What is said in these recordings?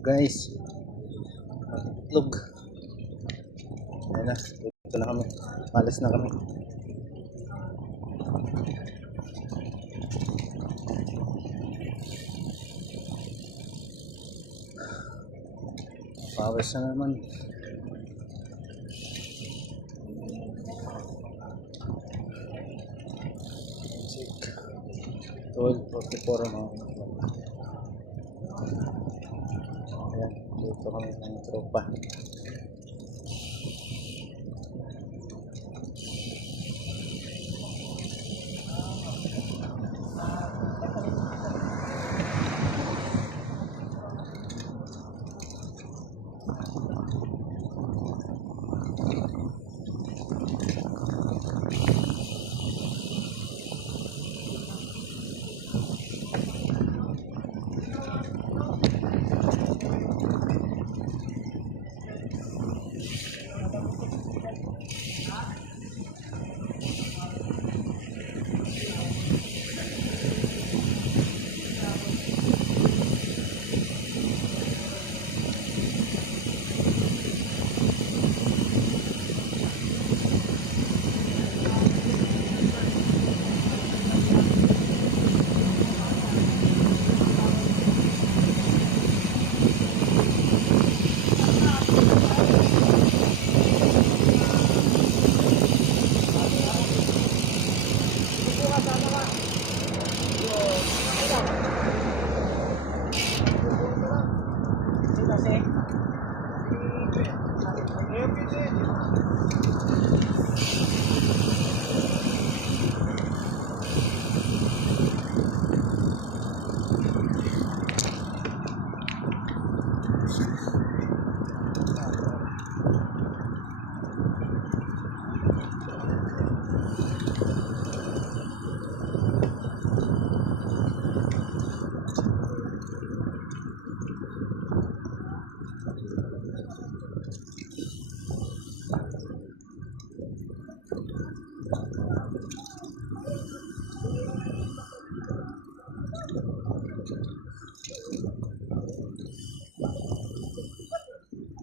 Guys, itlog. Ayan na, dito na kami. Malas na kami. Pawis na naman. 12:44 mga. Ayan, dito kami ng tropa.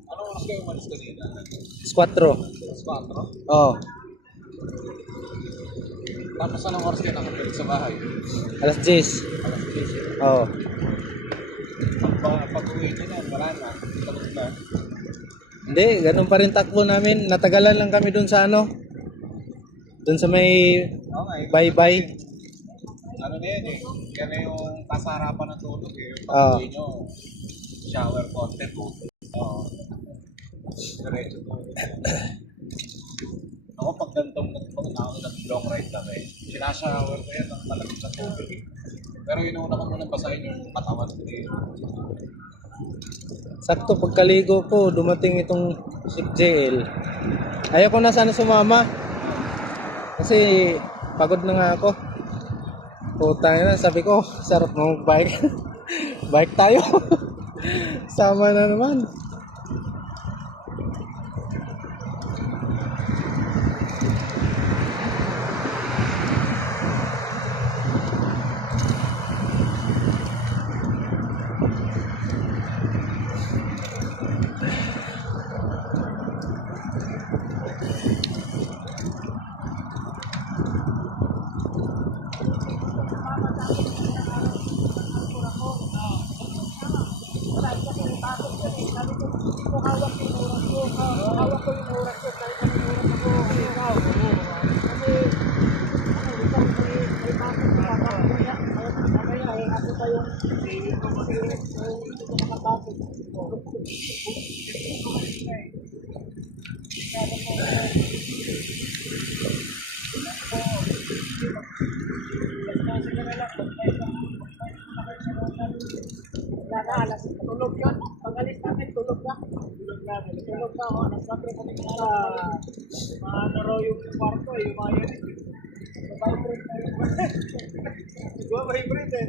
Ano oras kayo umalis kanina? 4. 4? Oh, Tapos anong oras kayo nakabalik sa bahay? alas 10. Alas 10. Oh. Pag-uwi nyo na, wala na. Tapos na. Hindi, ganun pa rin takbo namin. Natagalan lang kami dun sa ano. Dun sa may Okay. bye-bye. Ano na yun eh. Yan na yung kasarapan ng tulog eh. Yung Oo. pag-uwi nyo, shower content po. Oo. Diretso tulog. Ako pag gantong nag-long ride kami, sinashower ko yan ng malamig na tubig eh. Pero inuuna ko muna basahin yung katawan ko eh. Sakto pagkaligo ko, dumating itong si JL. Ayaw ko na sana sumama. Kasi pagod na nga ako. Putang ina, sabi ko, sarap mo mag-bike. Bike tayo. Sama na naman. Alas, tulog yun. Pag-alis namin, tulog na. Tulog na ako. Alas 4 kami na mga raw yung kwarto eh. Yung mga yun. Vibrate na yun. Vibrate eh.